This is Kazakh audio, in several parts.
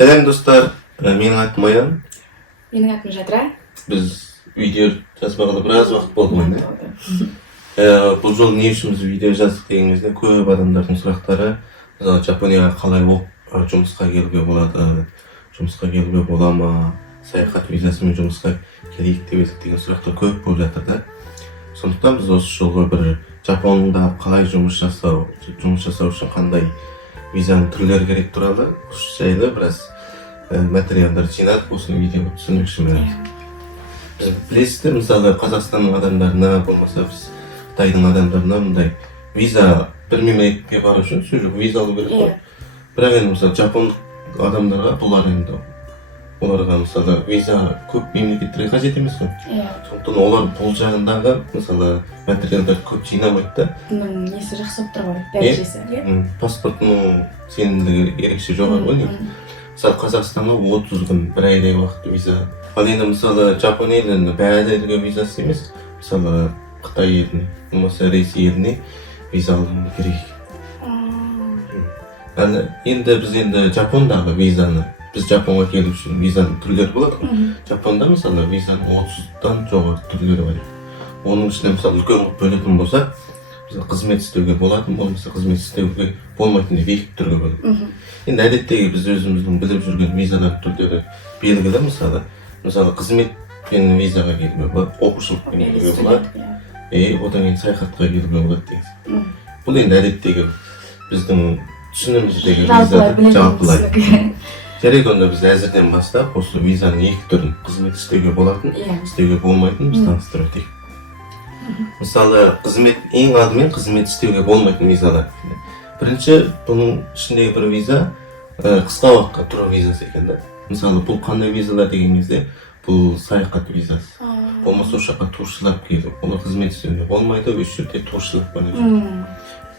Selam dostlar, менің атым Аян. Менің атым Жадыра. Біз видео жазбағалы біраз уақыт болды ма, бұл жолы не үшін біз видео жаздық деген кезде көп адамдардың сұрақтары, мысалы Жапонияға қалай жұмысқа келуге болады, жұмысқа келуге бола ма, саяхат визасымен жұмысқа келейік деген сұрақтар көп болып жатыр да. Сондықтан біз осы жолғы бір Жапонда қалай жұмыс жасау үшін қандай визаның түрлері керек туралы жайлы біраз материалдар жинадық, осыны видеоға түсірмекшімін. Біз білесіздер, мысалы Қазақстанның адамдарына, болмаса біз Қытайдың адамдарына мындай виза бір мемлекетке бару үшін сол жерге виза алу керек қой. Бірақ енді мысалы жапондық адамдарға оларға мысалы виза көп мемлекеттерге қажет емес қой. Сондықтан олар бұл жағындағы мысалы материалдарды көп жинамайды да. Бұның несі жақсы болып тұр ғой, дәрежесі. Паспортының сенімділігі ерекше жоғары ғой. Мысалы Қазақстанға 30 күн, бір айдай уақыт виза. Ал енді мысалы Жапония еліне бәрі визасы емес, мысалы Қытай еліне, болмаса Ресей еліне виза алу керек. Енді біз Жапондағы визаны, біз Жапонға келу үшін визаның түрлері болады ғой. Жапонда мысалы визаның 30-дан жоғары түрлері бар. Оның ішінде мысалы үлкен бөлетін болса, қызмет істеуге болатын, болмаса қызмет істеуге болмайтын деп екі түрге бөледі. Енді әдеттегі біз өзіміздің біліп жүрген визаның түрлері белгілі, мысалы қызметпен визаға келуге болады, оқушылықпен келуге болады, одан кейін саяхатқа келуге болады деген. Бұл енді әдеттегі біздің түсініміздегі визаны жалпылайды. Керек онда біз әзірден бастап осы визаның екі түрін, қызмет істеуге болатын, істеуге болмайтын біз таныстырып өтейік. Мысалы ең алдымен қызмет істеуге болмайтын визалар. Бірінші, бұның ішіндегі бір виза қысқа уақытқа тұру визасы екен да. Мысалы бұл қандай визалар деген кезде бұл саяхат визасы. Болмаса осы жаққа туыстап келу. Олар қызмет істеуге болмайды, осы жерде туыстап қана.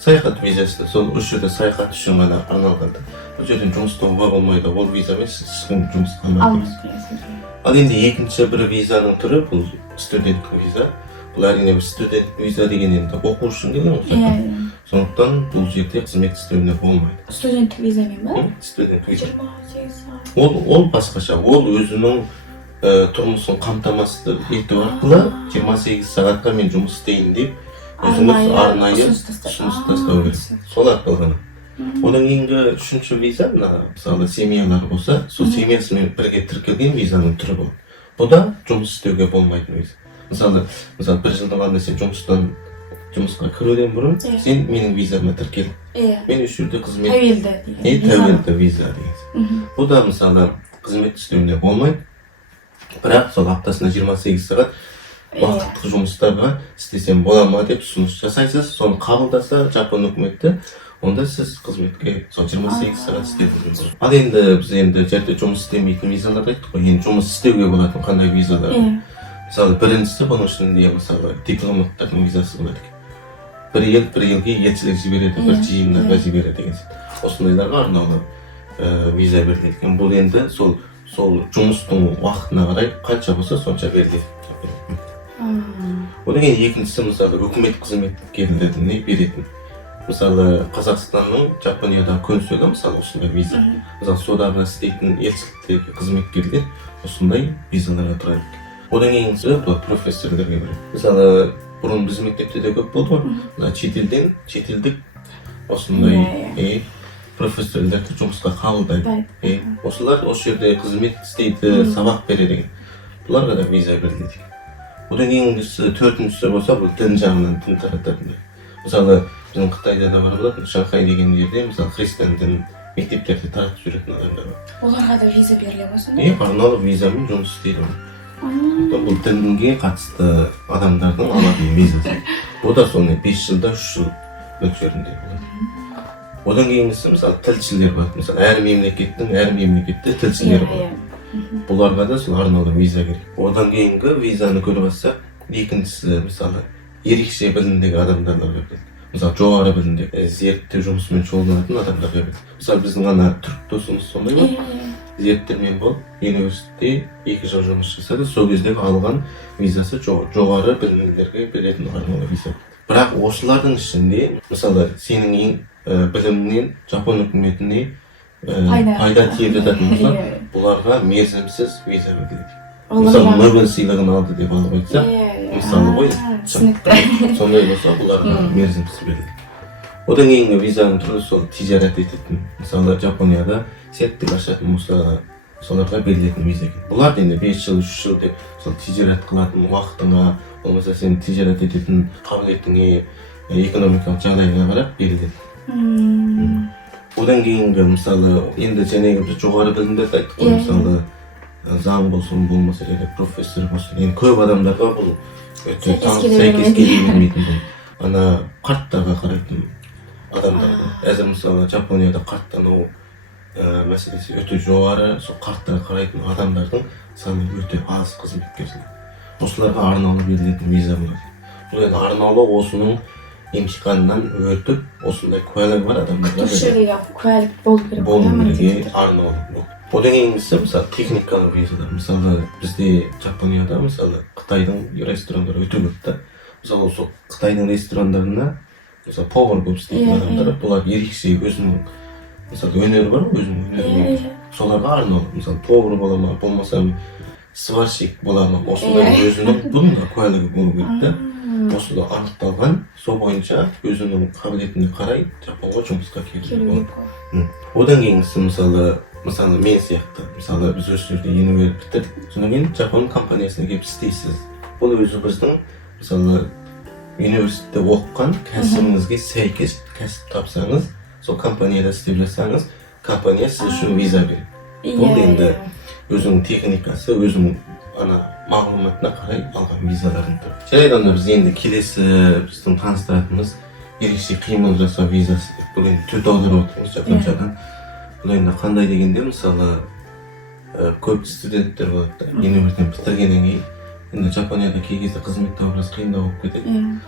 Саяхат визасы сол осы жерде саяхат үшін ғана арналған. Бұл жерден жұмыс табуға болмайды, ол визамен сіз ешкім жұмысқа алмайсыз. Ал енді екінші бір визаның түрі бұл студенттік виза. Бұл әрине студент виза деген енді оқу үшін келген ғой. Сондықтан бұл жерде қызмет істеуіне болмайды. Студенттік визамен ба? Студенттік виза. 28 сағат. Ол басқаша. Ол өзінің тұрмысын қамтамасыз ету арқылы 28 сағатқа мен жұмыс істейін деп өзіңіз арнайы ұсыныс тастау керек. Сол арқылы ғана. Одан кейінгі үшінші виза, мысалы семьялар болса, сол семьясымен бірге тіркелген визаның түрі болады. Бұл да жұмыс істеуге болмайтын виза. Мысалы бір жылдығында сен жұмысқа кіруден бұрын сен менің визама тіркел. Мен осы жерде қызмет тәуелді виза деген. Бұл да мысалы қызмет істеуіне болмайды. Бірақ сол аптасына 28 сағат уақыттық жұмыстарға істесем бола ма деп ұсыныс жасайсыз, соны қабылдаса Жапон үкіметі, онда сіз қызметке сол 28 сағат істетуге болады. Ал енді біз жерде жұмыс істемейтін визаларды айттық қой, енді жұмыс істеуге болатын қандай визалар? Мысалы біріншісі бұның ішінде мысалы дипломаттардың визасы болады екен. Бір елге елшілік жібереді, бір жиындарға жібереді деген сияқты. Осындайларға арнаулы виза беріледі екен. Бұл енді сол жұмыстың уақытына қарай қанша болса сонша беріледі. Одан кейін екіншісі мысалы үкімет қызметкерлеріне беретін. Мысалы Қазақстанның Жапониядағы консулы мысалы осындай виза. Мысалы содағы істейтін елшіліктегі қызметкерлер осындай визаларға тұрады. Одан кейінгісі профессорлерге береді. Мысалы бұрын біз мектепте де көп болды ғой. Шетелдік осындай профессорлерді жұмысқа қабылдайды. Осылар осы жерде қызмет істейді, сабақ береді. Бұларға да виза беріледі. Одан кейінгісі төртіншісі болса, бұл дін жағынан дін тарататын. Мысалы біздің Қытайда да бар болатын, Шанхай деген жерде мысалы христиан дін мектептерде таратып жүретін адамдар бар. Оларға да виза беріле ма сонда? Арнаулы визамен жұмыс істейді. Бұл дінге қатысты адамдардың алатын визасы. Бұл да соны 5 жылда 3 жыл мөлшерінде болады. Одан кейінгісі мысалы тілшілер бар. Мысалы әр мемлекетте тілшілер бар. Бұларға да сол арнаулы виза керек. Одан кейінгі визаны көріп алса, екіншісі мысалы ерекше білімдегі адамдарға беріледі. Мысалы жоғары білімдегі зерттеу жұмысымен шұғылданатын адамдарға беріледі. Мысалы біздің ана түрік досымыз сондай ғой. Зерттеумен болып университетте 2 жыл жұмыс жасады. Сол кездегі алған визасы жоғары білімділерге беретін арнаулы виза. Бірақ осылардың ішінде мысалы сенің білімінен Жапон үкіметіне пайда тиіп жататын болса, Иә. бұларға мерзімсіз виза беріледі. Олар Мысалы, яғни- Нобель сыйлығын алды деп алып айтсақ, Иә. мысалы ғой. Түсінікті. сондай болса, бұларға мерзімсіз беріледі. Одан кейінгі визаның түрі сол тижарат ететін. Мысалы, Жапонияда сеттік ашатын болса, соларға берілетін виза екен. Бұлар енді 5 жыл, 3 жыл деп сол тижарат қылатын уақытыңа, болмаса сен тижарат ететін қабілетіңе, экономикалық жағдайыңа қарап беріледі. Одан кейінгі мысалы енді жаңағы біз жоғары білімдерді айттық қой, мысалы заң болсын, болмаса или профессор болсын, енді көп адамдарға бұл өте сәйкес келе бермейтін бұл. Ана қарттарға қарайтын адамдарға. Әзір мысалы Жапонияда қарттану мәселесі өте жоғары, сол қарттарға қарайтын адамдардың саны өте аз қызметкерлер. Осыларға арнаулы берілетін виза болады. Бұл енді арнаулы осының емтиханынан өтіп, осындай куәлігі бар адамдарға Күтушілігі куәлік болу керек. болу керек арнаулы бұл. Одан кейінгісі мысалы техникалық визалар. Мысалы бізде Жапонияда мысалы Қытайдың ресторандары өте көп та. Мысалы сол Қытайдың ресторандарына мысалы повар болып істейтін адамдар, бұлар ерекше өзінің мысалы өнері бар ғой, өзінің өнері. Соларға арнаулы. Мысалы повар бола ма, болмаса сварщик бола ма, осындай өзінің бұның да куәлігі болу керек та. Осыда анықталған, сол бойынша өзінің қабілетіне қарай Жапонға жұмысқа келуге болады. Одан кейінгісі мысалы мен сияқты, мысалы біз осы жерде университет бітірдік, содан кейін Жапон компаниясына келіп істейсіз. Бұл өзі біздің мысалы университетте оқыған кәсібіңізге сәйкес кәсіп тапсаңыз, сол компанияда істеп жатсаңыз, компания сіз үшін виза береді. Бұл енді өзінің техникасы, өзінің мағлұматына қарай алған визалардың түрі. Жарайды, онда біз енді келесі біздің таныстыратынымыз ерекше қимыл жасау визасы деп. Бұл енді төт аударып отырмыз жапоншадан. Бұл енді қандай дегенде, мысалы көп студенттер болады да, университеттен бітіргеннен кейін енді Жапонияда кей кезде қызмет табу біраз қиындау болып кетеді.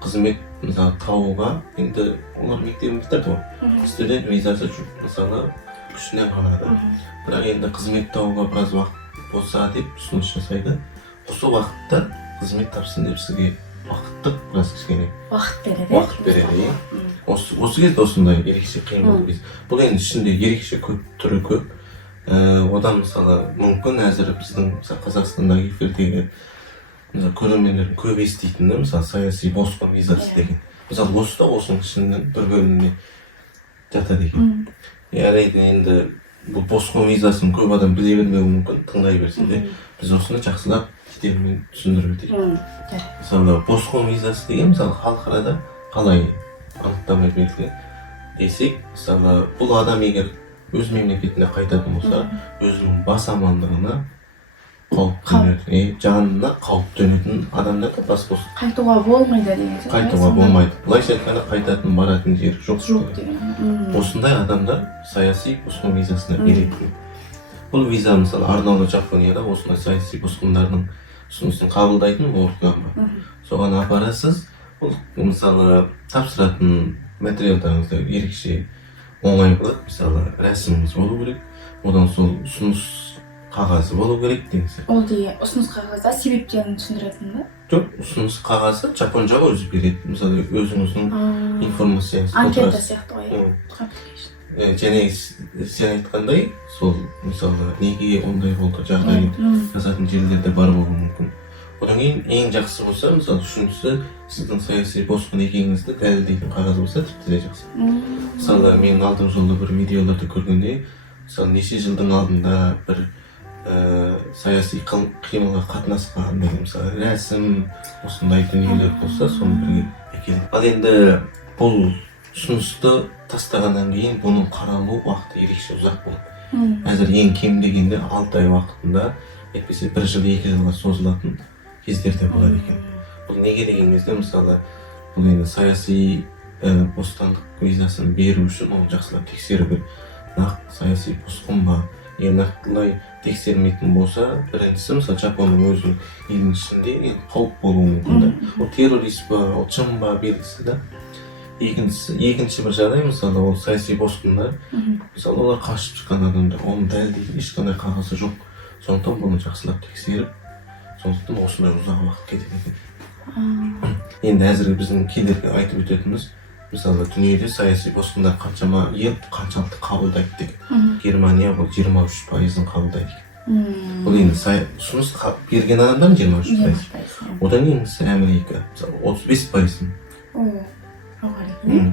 Қызмет мысалы табуға енді олар мектебін бітірді ғой. Студент визасы мысалы күшіне қалады. Бірақ енді қызмет табуға біраз уақыт болса деп ұсыныс жасайды. Осы уақытта қызмет тапсын деп сізге уақыттық біраз кішкене уақыт береді. Осы кезде осындай ерекше қимыл виза. Бұл енді ішінде ерекше көп түрі көп. Одан мысалы мүмкін әзір біздің Қазақстандағы эфирдегі көрермендер көп еститіні мысалы саяси босқын визасы деген. Мысалы осы да осының ішінен бір бөліміне жатады екен. Ярайды, енді бұл босқын визасын көп адам біле бермеуі мүмкін, тыңдай берсе де біз осыны жақсылап термин түсіндіріп өтейік. Мысалы босқын визасы деген мысалы халықарада қалай анықтама берілген десек, мысалы бұл адам егер өз мемлекетіне қайтатын болса, өзінің бас амандығына қауіп төнеді, жанына қауіп төнетін адамдар бас босқын. Қайтуға болмайды деген сөз. Қайтуға болмайды. Былайша айтқанда қайтатын баратын жері жоқ деген. Осындай адамдар саяси босқын визасына береді. Бұл виза мысалы арнаулы Жапонияда осындай саяси босқындардың ұсынысын қабылдайтын орган бар. Соған апарасыз, бұл мысалы тапсыратын материалдарыңызда ерекше оңай болады. Мысалы рәсіміңіз болу керек, одан сол ұсыныс қағазы болу керек деген сияқты. Ол деген ұсыныс қағазда себептерін түсіндіретін ба? Жоқ, ұсыныс қағазы жапонша өзі береді. Мысалы өзіңіздің информацияңызды анкета сияқты ғой. Және сен айтқандай, сол мысалы неге ондай болды жағдай жазатын жерлерде бар болуы мүмкін. Одан кейін ең жақсы болса, мысалы үшіншісі сіздің саяси босқын екеніңізді дәлелдейтін қағаз болса тіпті де жақсы. Мысалы мен алдыңғы жолда бір видеоларды көргенде, мысалы неше жылдың алдында бір саяси қимылға қатынасқан, мысалы рәсім, осындай дүниелер болса, соны бірге әкеледі. Ал енді бұл ұсынысты тастағаннан кейін бұның қаралу уақыты ерекше ұзақ болады. Әзір ең кем дегенде 6 ай уақытында, әйтпесе 1 жыл 2 жылға созылатын кездерде болады екен. Бұл неге деген кезде, мысалы, бұл енді саяси бостандық визасын беру үшін оны жақсылап тексеру керек. Нақ саяси босқын ба? Егер нақтылай тексермейтін болса, біріншісі мысалы Жапонның өзі елдің ішінде қауіп болуы мүмкін да. Ол террорист ба, ол шын ба белгісіз да. Екінші бір жағдай, мысалы ол саяси босқындар, мысалы олар қашып шыққан адамдар, оның дәлелдейтін ешқандай қағазы жоқ. Сондықтан бұны жақсылап тексеріп, сондықтан осындай ұзақ уақыт кетеді екен. Енді әзірге біздің келерге айтып өтетініміз, Мысалы, дүниеде саяси босқындар қаншама ел қаншалықты қабылдайды деген. Германия бұл 23%-ын қабылдайды. Бұл енді ұсыныс берген адамдар 23%. Одан кейін Америка, мысалы, 35%.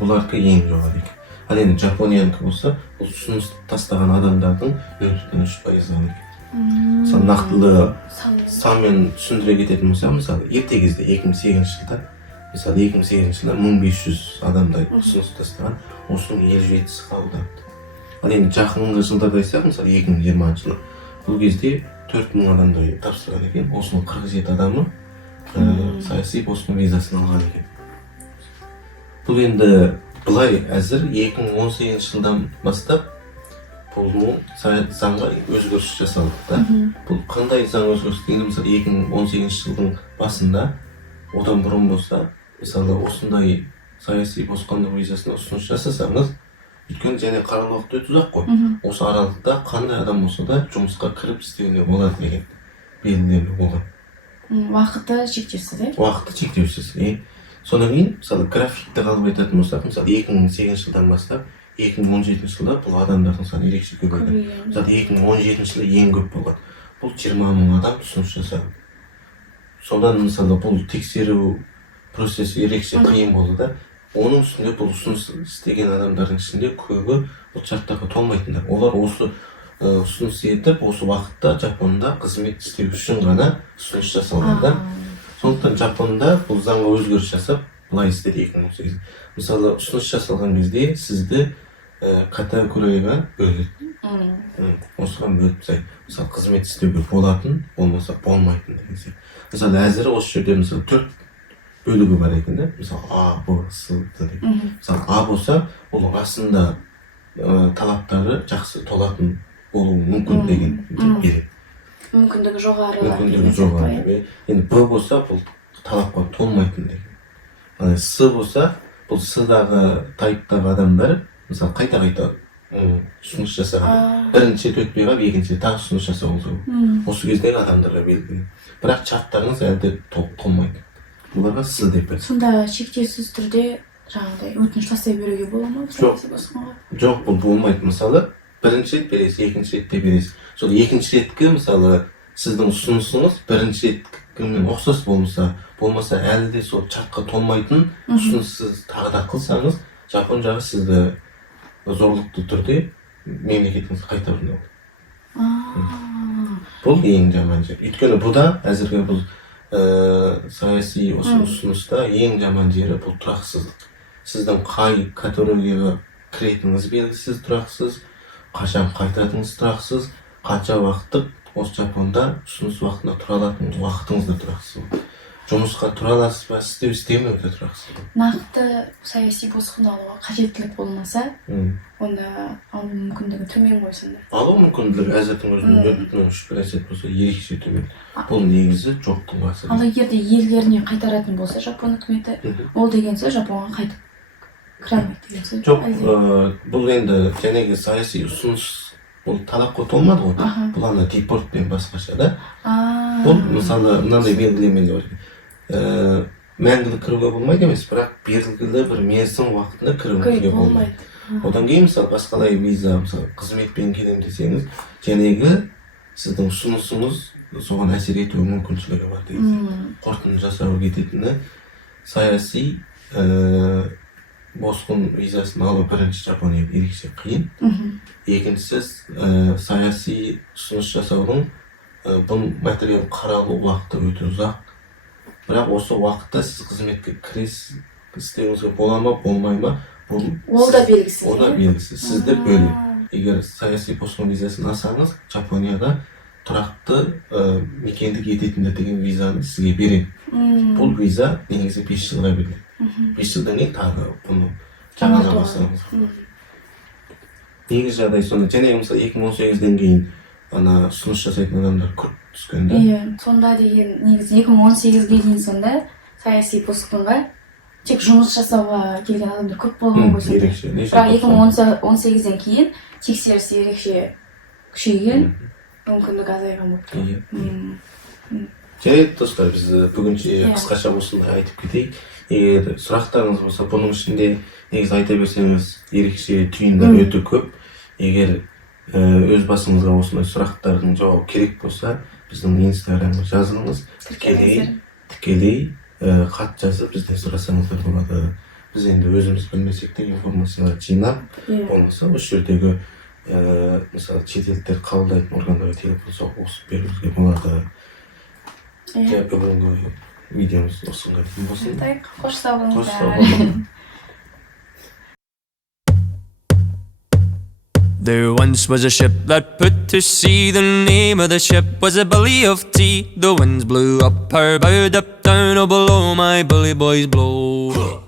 Бұлардікі ең жоғары екен. Ал енді Жапониянікі болса, бұл ұсыныс тастаған адамдардың 3% екен. Мысалы, нақтылы санмен түсіндіре кететін болса, мысалы, ерте кезде 2008 жылда, мысалы 2008 жылда 1500 адамдай ұсыныс тастаған, осының 57-сі қабылданды. Ал енді жақынғы жылдарда айтсақ, мысалы 2020 жылы, бұл кезде 4000 адамдай тапсырған екен, осының 47 адамы саяси босқын визасын алған екен. Бұл енді былай әзір 2018 жылдан бастап бұл заңға өзгеріс жасалды да. Бұл қандай заң өзгеріс дегенде, мысалы 2018 жылдың басында, одан бұрын болса, мысалы осындай саяси босқындық визасына ұсыныс жасасаңыз, өйткені және қаралы уақыт өте ұзақ қой. Осы аралықта қандай адам болса да жұмысқа кіріп істеуіне болады деген белгілену болған. Уақыты шектеусіз, иә? Уақыты шектеусіз. Содан кейін, мысалы, графикті қалып айтатын болсақ, мысалы 2008 жылдан бастап 2017 жылда бұл адамдардың саны ерекше көбейді. Мысалы 2017 жылда ең көп болған. Бұл 20 мың адам ұсыныс жасады. Содан мысалы бұл тексеру процесі ерекше қиын болды да. Оның үстінде бұл ұсыныс істеген адамдардың ішінде көбі бұл шарттарға толмайтындар. Олар осы ұсыныс етіп, осы уақытта Жапонда қызмет істеу үшін ғана ұсыныс жасалған да. Сондықтан Жапонда бұл заңға өзгеріс жасап, былай істеді 2018. Мысалы, ұсыныс жасалған кезде сізді категорияға бөледі. Осыған бөліп тастайды. Мысалы, қызмет істеуге болатын, болмаса болмайтын деген сияқты. Мысалы, әзір осы жерде мысалы 4 бөлігі бар екен да. Мысалы, А, Б, С деген. Мысалы, А болса, ол расында талаптары жақсы толатын болуы мүмкін деген береді. Мүмкіндігі жоғары. Мүмкіндігі жоғары. Енді Б болса, бұл талапқа толмайтын деген. С болса, бұл С-дағы тайптағы адамдар, мысалы, қайта-қайта ұсыныс жасаған. Бірінші рет өтпей қалып, екінші тағы ұсыныс жасау керек. Осы кездегі адамдарға белгілі. Бірақ шарттарыңыз әлде толмайды. Бұларға С деп береді. Сонда шектеусіз түрде жаңағыдай өтініш тастай беруге бола ма? Жоқ, бұл болмайды. Мысалы, бірінші рет бересіз, екінші ретте бересіз. Сол екінші реткі, мысалы, сіздің ұсынысыңыз бірінші реткімен ұқсас болмаса әлі де сол шартқа толмайтын ұсыныс тағы да қылсаңыз, Жапон жағы сізді зорлықты түрде мемлекетіңізді қайтарып алады. Бұл ең жаман жер. Өйткені бұда әзірге бұл саяси ұсыныста ең жаман жері бұл тұрақсыздық. Сіздің қай категорияға кіретініңіз белгісіз, тұрақсыз, қашан қайтатыңыз тұрақсыз, қанша уақыттық осы Жапонда ұсыныс уақытында тұра алатын уақытыңыз да тұрақсыз. Жұмысқа тұра аласыз ба, істемеу де тұрақсыз. Нақты саяси босқын алуға қажеттілік болмаса, онда алу мүмкіндігі төмен ғой сонда. Алу мүмкіндігі әзірдің өзінің 4,3% болса ерекше төмен. Бұл негізі жоқтың басы. Ал егерде елдеріне қайтаратын болса Жапон үкіметі, ол деген сөз Жапонға қайтып кіре алмайды деген сөз. Жоқ, бұл енді жәнегі саяси ұсыныс бұл талапқа толмады ғой. Бұл ана депортпен басқаша да. Бұл мысалы мынандай белгілемелер бар. Мәңгілік кіруге болмайды емес, бірақ белгілі бір мерзім уақытында кіруге болмайды. Одан кейін мысалы басқалай виза, мысалы қызметпен келем десеңіз, жәнегі сіздің ұсынысыңыз соған әсер етуі мүмкіншілігі бар деген. Қорытынды жасау кететіні саяси босқын визасын алу бірінші Жапонияда ерекше қиын. Екіншісі саяси ұсыныс жасаудың бұл материал қаралу уақыты өте ұзақ. Бірақ осы уақытта сіз қызметке кіресіз, істеуіңізге бола ма, болмай ма, ол да белгісіз. Ол да белгісіз. Сізді бөледі. Егер саяси босқын визасын алсаңыз, Жапонияда тұрақты мекендік ететіндер деген визаны сізге береді. Бұл виза негізі 5 жылға беріледі. 5 жылдан кейін тағы бұны жаңа бастаңыз. Негізі жағдай сонда. Және мысалы 2018-ден кейін ұсыныс жасайтын адамдар көп түскен да. Сонда деген негізі 2018-ге дейін сонда саяси босқынға тек жұмыс жасауға келген адамдар көп болған ғой сонда. Бірақ 2018-ден кейін тексеріс ерекше күшейген, мүмкіндік азайған болып тұр. Жарайт достор, биз бүгүнчө кыскача ушундай айтып кетейик. Эгер сурактарыңыз болсо, бунун ичинде негизи айта берсеңиз эрекче түйүндөр өтө көп. Эгер өз басыңызга ушундай сурактардын жообу керек болсо, биздин инстаграмга жазылыңыз. Тикелей кат жазып бизден сурасаңыздар болот. Биз энди өзүбүз билмесек да информацияны жыйнап, болмосо ошол жердеги мисалы чет элдер кабылдайтын органдарга телефон согуп берүүгө болот. Бүгүнкү видеомуз осундай болсун. Кош сау Кош болуңуздар. сау болуңуздар. There once was a ship that put to sea. The name of the ship was a Billy of Tea. The winds blew up her bow, up down, oh below my bully boys blow.